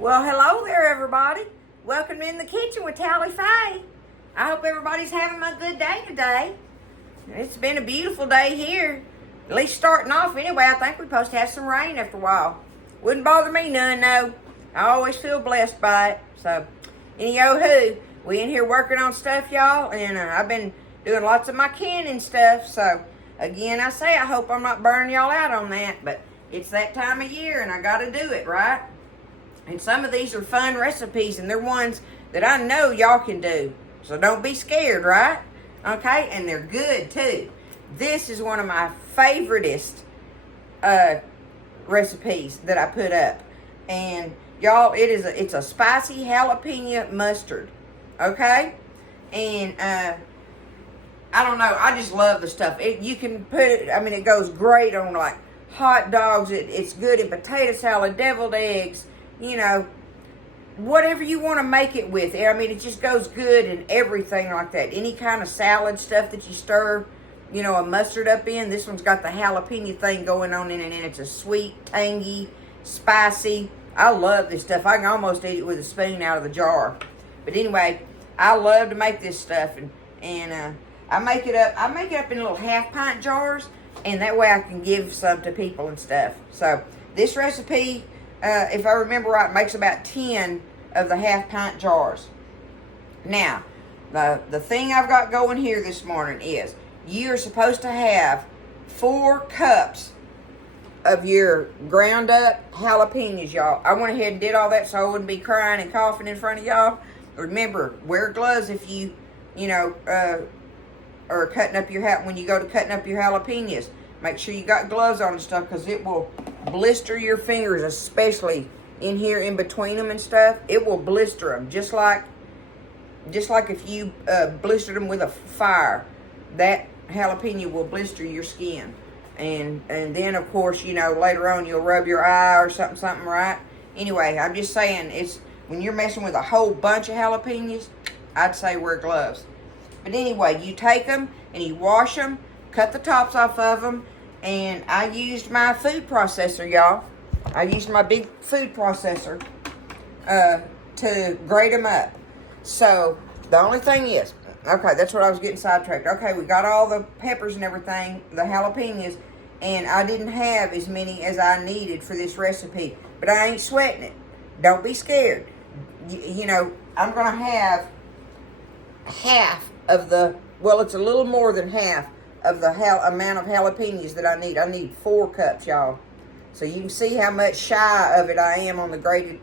Well, hello there, everybody. Welcome in the kitchen with Tally Faye. I hope everybody's having a good day today. It's been a beautiful day here. At least starting off anyway. I think we're supposed to have some rain after a while. Wouldn't bother me none, no. I always feel blessed by it. So, anywho, we in here working on stuff, y'all. And I've been doing lots of my canning stuff. So, again, I say I hope I'm not burning y'all out on that. But it's that time of year and I got to do it, right? And some of these are fun recipes, and they're ones that I know y'all can do. So don't be scared, right? Okay? And they're good, too. This is one of my favoriteest recipes that I put up. And, y'all, it's a spicy jalapeno mustard. Okay? And, I don't know. I just love the stuff. You can put it, I mean, it goes great on, like, hot dogs. It's good in potato salad, deviled eggs. You know, whatever you want to make it with. I mean, it just goes good in everything like that. Any kind of salad stuff that you stir, you know, a mustard up in. This one's got the jalapeno thing going on in it, and it's a sweet, tangy, spicy. I love this stuff. I can almost eat it with a spoon out of the jar. But anyway, I love to make this stuff, and I make it up in little half-pint jars, and that way I can give some to people and stuff. So this recipe, if I remember right, makes about 10 of the half-pint jars. Now, the thing I've got going here this morning is you're supposed to have 4 cups of your ground up jalapenos, y'all. I went ahead and did all that so I wouldn't be crying and coughing in front of y'all. Remember, wear gloves if you know, are cutting up when you go to cutting up your jalapenos. Make sure you got gloves on and stuff, because it will blister your fingers, especially in here in between them and stuff. It will blister them, just like if you blistered them with a fire. That jalapeno will blister your skin. And then, of course, you know, later on you'll rub your eye or something, right? Anyway, I'm just saying, it's when you're messing with a whole bunch of jalapenos, I'd say wear gloves. But anyway, you take them and you wash them, cut the tops off of them, and I used my food processor, y'all. I used my big food processor to grate them up. So, the only thing is, okay, that's what I was getting sidetracked. Okay, we got all the peppers and everything, the jalapenos, and I didn't have as many as I needed for this recipe. But I ain't sweating it. Don't be scared. You know, I'm going to have half of the, well, it's a little more than half of the amount of jalapenos that I need. I need 4 cups, y'all. So you can see how much shy of it I am on the ground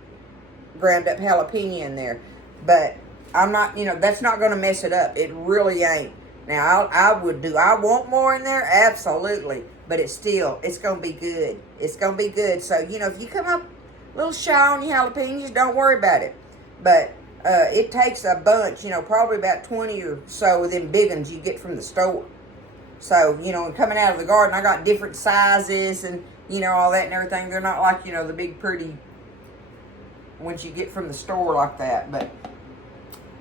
up jalapeno in there. But I'm not, you know, that's not going to mess it up. It really ain't. Now, I want more in there? Absolutely. But it's going to be good. It's going to be good. So, you know, if you come up a little shy on your jalapenos, don't worry about it. But it takes a bunch, you know, probably about 20 or so of them big ones you get from the store. So, you know, and coming out of the garden, I got different sizes and, you know, all that and everything. They're not like, you know, the big pretty ones you get from the store like that. But,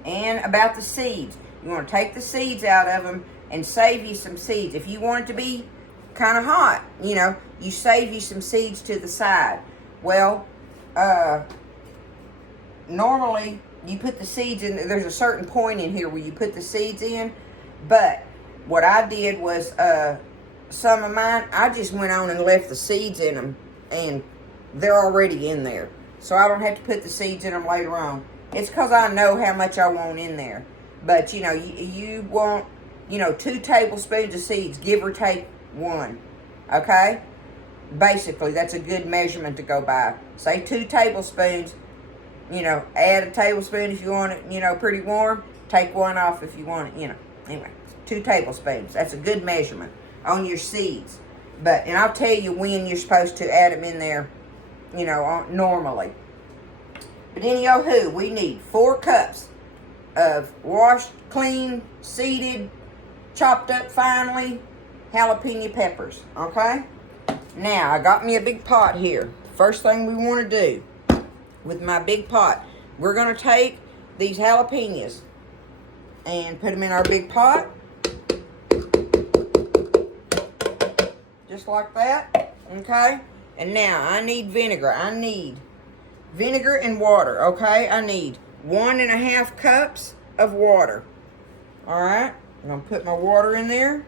and about the seeds. You want to take the seeds out of them and save you some seeds. If you want it to be kind of hot, you know, you save you some seeds to the side. Well, normally you put the seeds in, there's a certain point in here where you put the seeds in, but what I did was, some of mine, I just went on and left the seeds in them, and they're already in there. So I don't have to put the seeds in them later on. It's because I know how much I want in there. But, you know, you want, you know, 2 tablespoons of seeds, give or take 1. Okay? Basically, that's a good measurement to go by. Say 2 tablespoons. You know, add a tablespoon if you want it, you know, pretty warm. Take 1 off if you want it, you know. Anyway, 2 tablespoons. That's a good measurement on your seeds. But, and I'll tell you when you're supposed to add them in there, you know, normally. But anywho, we need 4 cups of washed, clean, seeded, chopped up finely jalapeno peppers, okay? Now, I got me a big pot here. First thing we want to do with my big pot, we're going to take these jalapenos and put them in our big pot. Just like that, okay? And now, I need vinegar. I need vinegar and water, okay? I need 1.5 cups of water. All right, I'm gonna put my water in there.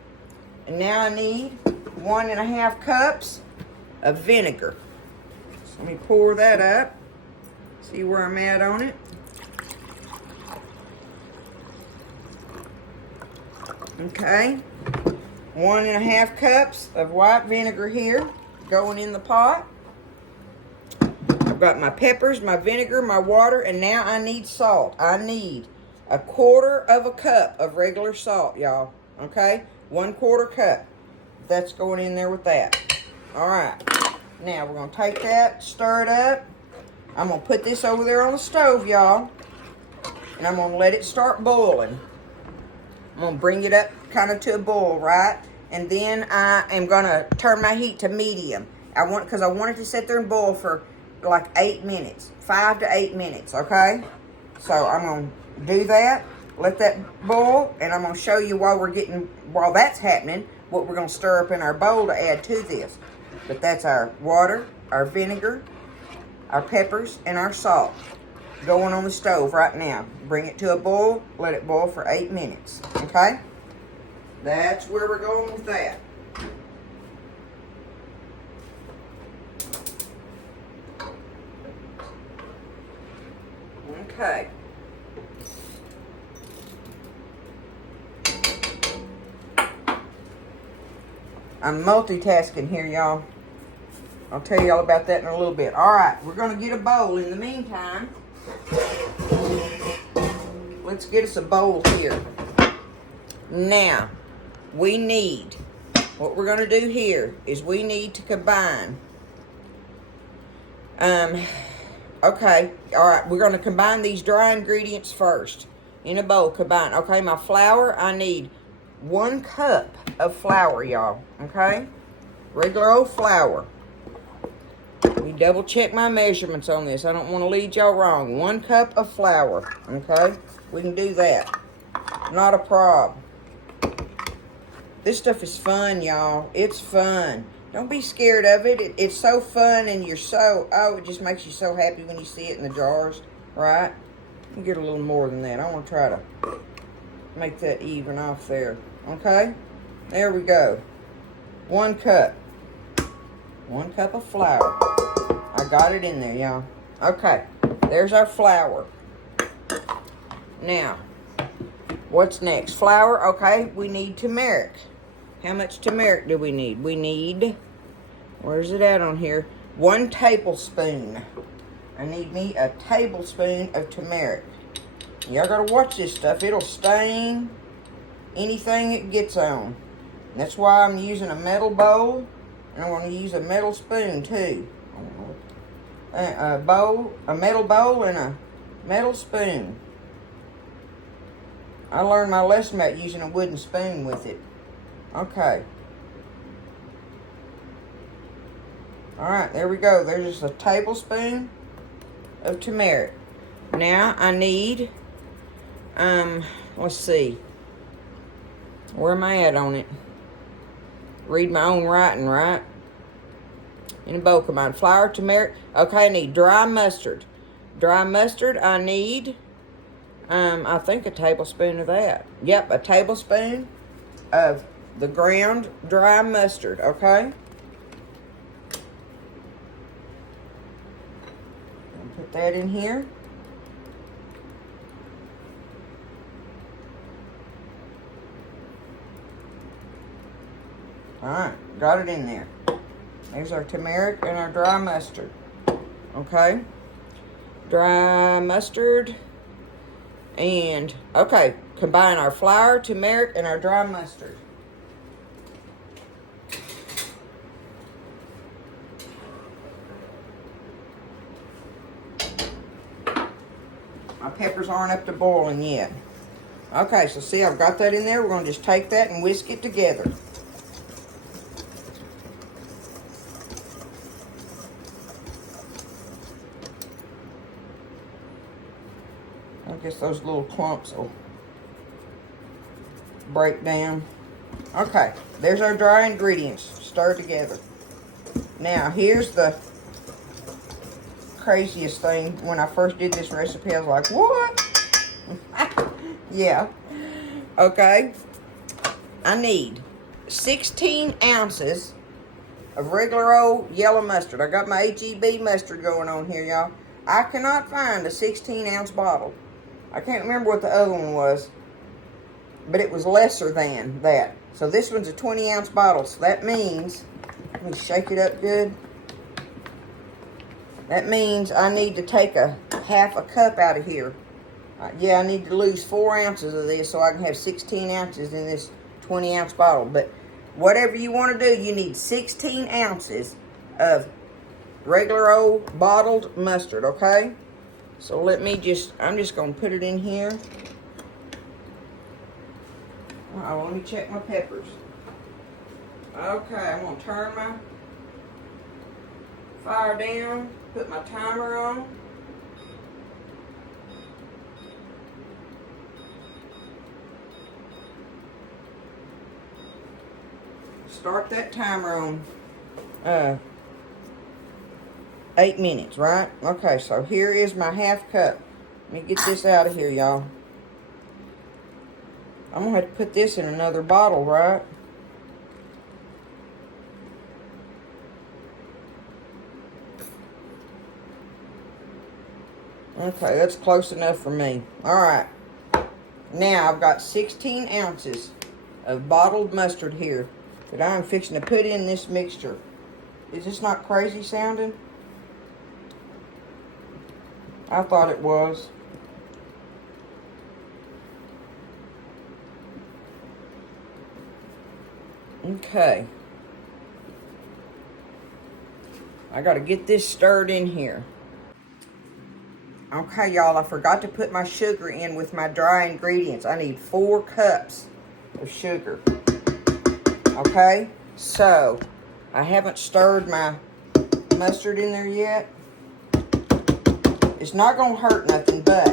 And now I need 1.5 cups of vinegar. So let me pour that up. See where I'm at on it. Okay, 1.5 cups of white vinegar here going in the pot. I've got my peppers, my vinegar, my water, and now I need salt. I need 1/4 cup of regular salt, y'all. Okay, 1/4 cup. That's going in there with that. All right, now we're gonna take that, stir it up. I'm gonna put this over there on the stove, y'all, and I'm gonna let it start boiling. I'm gonna bring it up kind of to a boil, right? And then I am gonna turn my heat to medium. Because I want it to sit there and boil for like 8 minutes, 5 to 8 minutes, okay? So I'm gonna do that, let that boil, and I'm gonna show you while that's happening, what we're gonna stir up in our bowl to add to this. But that's our water, our vinegar, our peppers, and our salt going on the stove right now. Bring it to a boil, let it boil for 8 minutes, okay? That's where we're going with that. Okay. I'm multitasking here, y'all. I'll tell y'all about that in a little bit. All right, we're going to get a bowl. In the meantime, let's get us a bowl here. Now, what we're going to do here is we need to combine. Okay, all right, we're going to combine these dry ingredients first. In a bowl, combine. Okay, my flour, I need 1 cup of flour, y'all. Okay, regular old flour. Let me double check my measurements on this. I don't want to lead y'all wrong. 1 cup of flour. Okay, we can do that. Not a problem. This stuff is fun, y'all. It's fun. Don't be scared of it. It's so fun, and it just makes you so happy when you see it in the jars, right? You get a little more than that. I want to try to make that even off there. Okay? There we go. 1 cup. 1 cup of flour. I got it in there, y'all. Okay. There's our flour. Now, what's next? Flour. Okay. We need turmeric. How much turmeric do we need? We need, where's it at on here? 1 tablespoon. I need me a tablespoon of turmeric. Y'all gotta watch this stuff. It'll stain anything it gets on. And that's why I'm using a metal bowl. And I'm going to use a metal spoon too. A metal bowl and a metal spoon. I learned my lesson about using a wooden spoon with it. Okay. Alright, there we go. There's just a tablespoon of turmeric. Now I need, let's see. Where am I at on it? Read my own writing, right? In a bowl, combine flour, turmeric. Okay, I need dry mustard. Dry mustard, I need, I think a tablespoon of that. Yep, a tablespoon of the ground dry mustard, okay? Put that in here. Alright, got it in there. There's our turmeric and our dry mustard. Okay? Dry mustard. And, okay, combine our flour, turmeric, and our dry mustard. My peppers aren't up to boiling yet. Okay, so see, I've got that in there. We're going to just take that and whisk it together. I guess those little clumps will break down. Okay, there's our dry ingredients stirred together. Now, here's the craziest thing. When I first did this recipe, I was like, what? Yeah. Okay. I need 16 ounces of regular old yellow mustard. I got my HEB mustard going on here, y'all. I cannot find a 16-ounce bottle. I can't remember what the other one was, but it was lesser than that. So this one's a 20-ounce bottle. So that means, let me shake it up good. That means I need to take a half a cup out of here. Yeah, I need to lose 4 ounces of this so I can have 16 ounces in this 20-ounce bottle. But whatever you want to do, you need 16 ounces of regular old bottled mustard, okay? So I'm just going to put it in here. Oh, let me check my peppers. Okay, I'm going to turn my fire down, put my timer on. Start that timer on 8 minutes, right? Okay, so here is my half cup. Let me get this out of here, y'all. I'm going to have to put this in another bottle, right? Okay, that's close enough for me. Alright. Now, I've got 16 ounces of bottled mustard here that I'm fixing to put in this mixture. Is this not crazy sounding? I thought it was. Okay. I gotta get this stirred in here. Okay, y'all, I forgot to put my sugar in with my dry ingredients. I need 4 cups of sugar. Okay, so I haven't stirred my mustard in there yet. It's not gonna hurt nothing, but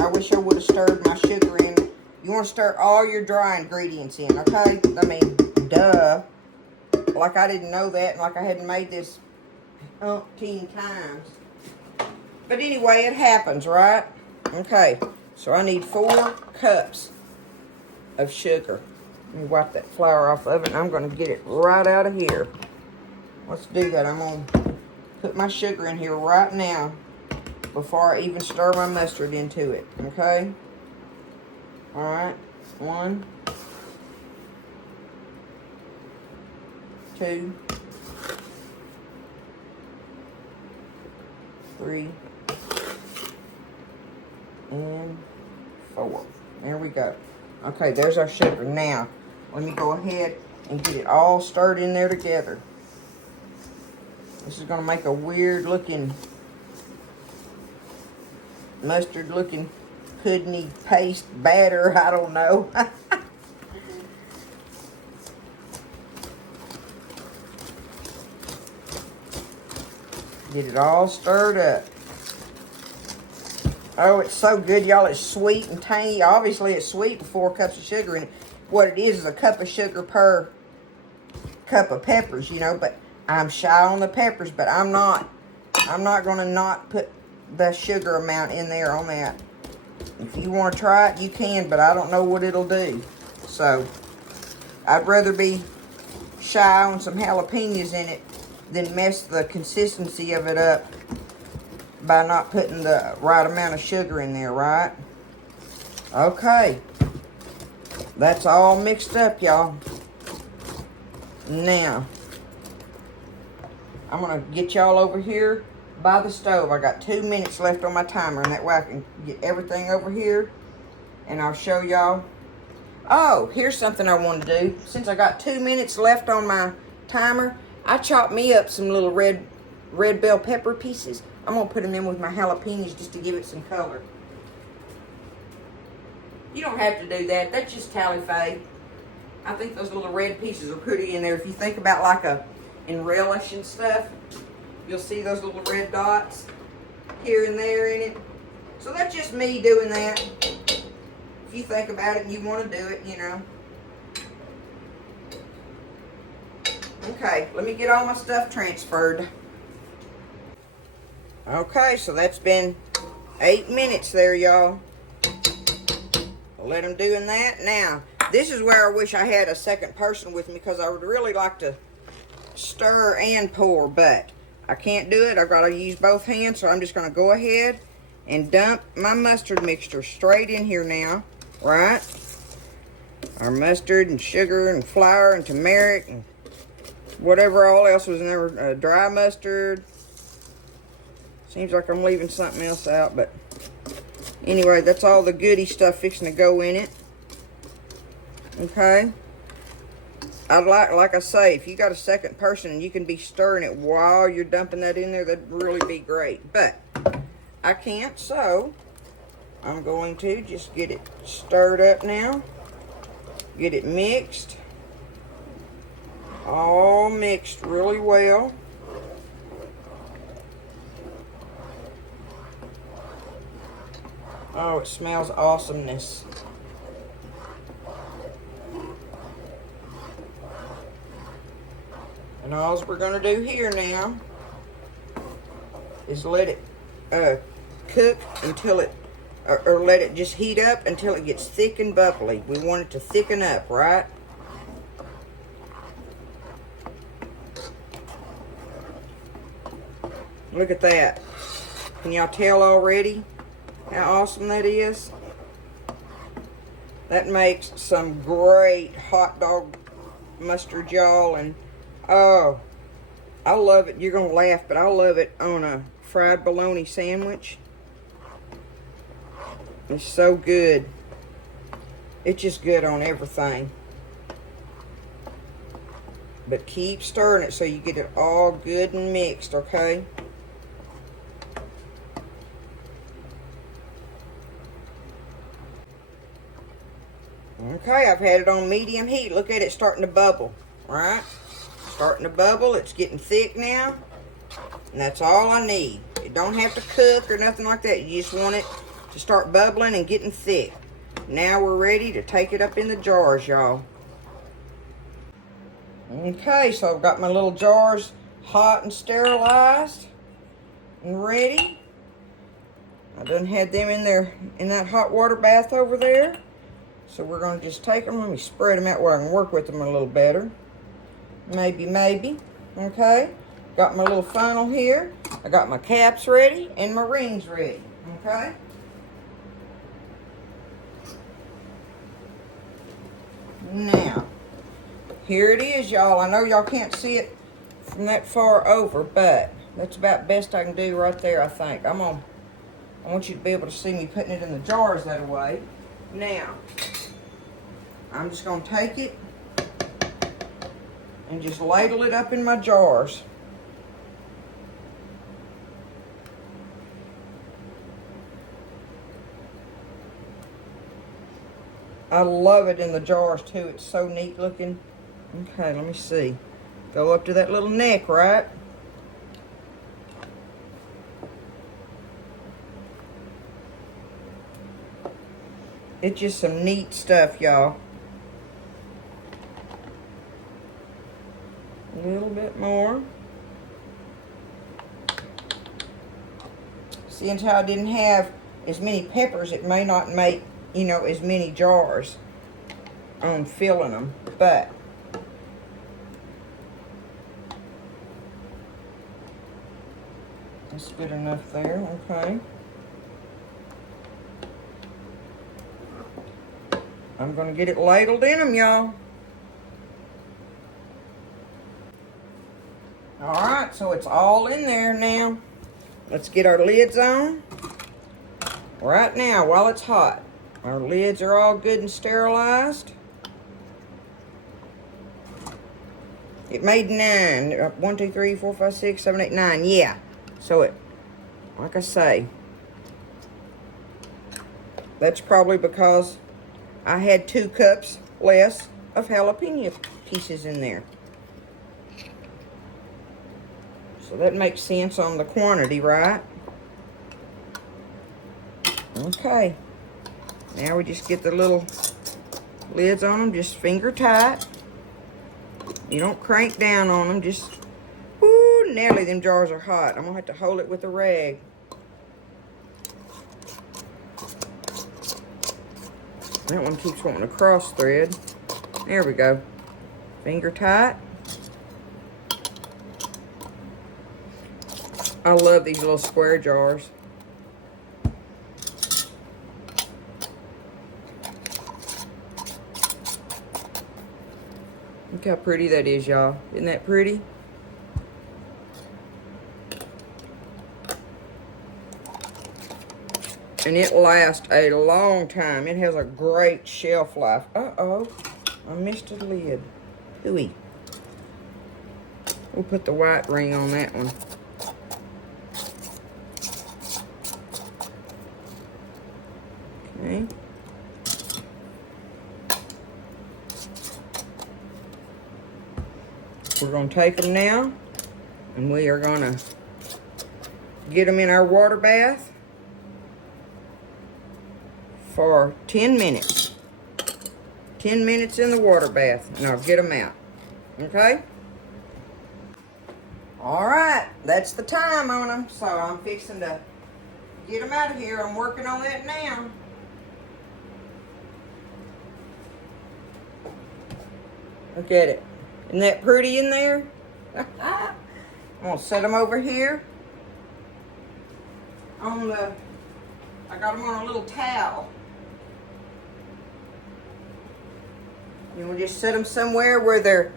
I wish I would have stirred my sugar in. You want to stir all your dry ingredients in, okay? I mean, duh. Like I didn't know that, and like I hadn't made this umpteen times. But anyway, it happens, right? Okay, so I need 4 cups of sugar. Let me wipe that flour off of it, and I'm going to get it right out of here. Let's do that. I'm going to put my sugar in here right now before I even stir my mustard into it, okay? All right, 1, 2, 3, and 4. There we go. Okay, there's our sugar. Now, let me go ahead and get it all stirred in there together. This is going to make a weird looking, mustard looking, puddingy paste batter. I don't know. Get it all stirred up. Oh, it's so good, y'all. It's sweet and tangy. Obviously, it's sweet with 4 cups of sugar in it. What it is a cup of sugar per cup of peppers, you know. But I'm shy on the peppers, but I'm not going to not put the sugar amount in there on that. If you want to try it, you can, but I don't know what it'll do. So, I'd rather be shy on some jalapenos in it than mess the consistency of it up by not putting the right amount of sugar in there, right? Okay. That's all mixed up, y'all. Now, I'm going to get y'all over here by the stove. I got 2 minutes left on my timer, and that way I can get everything over here, and I'll show y'all. Oh, here's something I want to do. Since I got 2 minutes left on my timer, I chopped me up some little red bell pepper pieces. I'm going to put them in with my jalapenos just to give it some color. You don't have to do that. That's just tally-fay. I think those little red pieces are pretty in there. If you think about like in relish and stuff, you'll see those little red dots here and there in it. So that's just me doing that. If you think about it and you want to do it, you know. Okay, let me get all my stuff transferred. Okay, so that's been 8 minutes there, y'all. Let them doing that. Now, this is where I wish I had a second person with me, because I would really like to stir and pour, but I can't do it. I've got to use both hands, so I'm just going to go ahead and dump my mustard mixture straight in here now, right? Our mustard and sugar and flour and turmeric and whatever all else was in there, dry mustard. Seems like I'm leaving something else out, but anyway, that's all the goody stuff fixing to go in it. Okay. I'd like I say, if you got a second person and you can be stirring it while you're dumping that in there, that'd really be great. But I can't, so I'm going to just get it stirred up now. Get it mixed. All mixed really well. Oh, it smells awesomeness. And all we're going to do here now is let it cook until it, or let it just heat up until it gets thick and bubbly. We want it to thicken up, right? Look at that. Can y'all tell already how awesome that is? That makes some great hot dog mustard, y'all. And oh, I love it. You're gonna laugh, but I love it on a fried bologna sandwich. It's so good. It's just good on everything. But keep stirring it so you get it all good and mixed, okay? Okay, I've had it on medium heat. Look at it starting to bubble, right? Starting to bubble. It's getting thick now. And that's all I need. It don't have to cook or nothing like that. You just want it to start bubbling and getting thick. Now we're ready to take it up in the jars, y'all. Okay, so I've got my little jars hot and sterilized and ready. I done had them in there in that hot water bath over there. So we're going to just take them. Let me spread them out where I can work with them a little better. Maybe. Okay. Got my little funnel here. I got my caps ready and my rings ready. Okay. Now, here it is, y'all. I know y'all can't see it from that far over, but that's about best I can do right there, I think. I want you to be able to see me putting it in the jars that way. Now, I'm just going to take it and just ladle it up in my jars. I love it in the jars too. It's so neat looking. Okay, let me see. Go up to that little neck, right? It's just some neat stuff, y'all. A little bit more. Seeing how I didn't have as many peppers, it may not make, you know, as many jars on filling them, but that's good enough there. Okay. I'm going to get it ladled in them, y'all. Alright, so it's all in there now. Let's get our lids on. Right now, while it's hot. Our lids are all good and sterilized. It made 9. 1, 2, 3, 4, 5, 6, 7, 8, 9. Yeah. So it, like I say, that's probably because I had 2 cups less of jalapeno pieces in there. So that makes sense on the quantity, right? Okay. Now we just get the little lids on them, just finger tight. You don't crank down on them, just, whoo, Ooh, Nelly, them jars are hot. I'm going to have to hold it with a rag. That one keeps wanting to cross thread. There we go. Finger tight. I love these little square jars. Look how pretty that is, y'all. Isn't that pretty? And it lasts a long time. It has a great shelf life. Uh-oh. I missed a lid. Hooey. We'll put the white ring on that one. Okay. We're going to take them now, and we are going to get them in our water bath for 10 minutes. 10 minutes in the water bath, and I'll get them out. Okay? All right, that's the time on them, so I'm fixing to get them out of here. I'm working on that now. Look at it. Isn't that pretty in there? I'm going to set them over here on the, I got them on a little towel. And we'll just set them somewhere where they're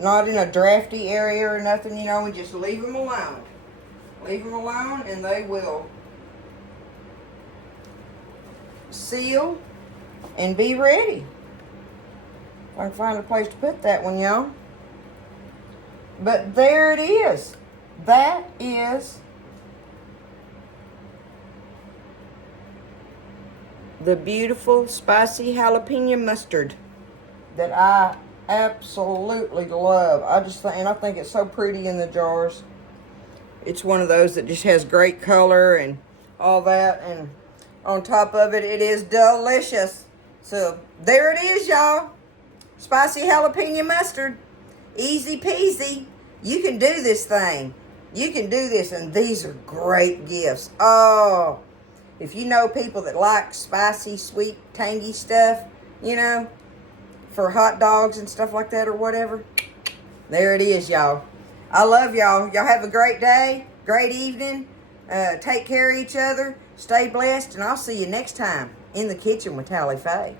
not in a drafty area or nothing, you know. We just leave them alone. Leave them alone and they will seal and be ready. If I can find a place to put that one, y'all. But there it is. That is the beautiful spicy jalapeno mustard that I absolutely love. I think it's so pretty in the jars. It's one of those that just has great color and all that, and on top of it, it is delicious. So there it is, y'all. Spicy jalapeno mustard. Easy peasy. You can do this thing. You can do this, and these are great gifts. Oh, if you know people that like spicy, sweet, tangy stuff, you know, for hot dogs and stuff like that or whatever, there it is, y'all. I love y'all. Y'all have a great day, great evening. Take care of each other. Stay blessed, and I'll see you next time in the kitchen with Tally Faye.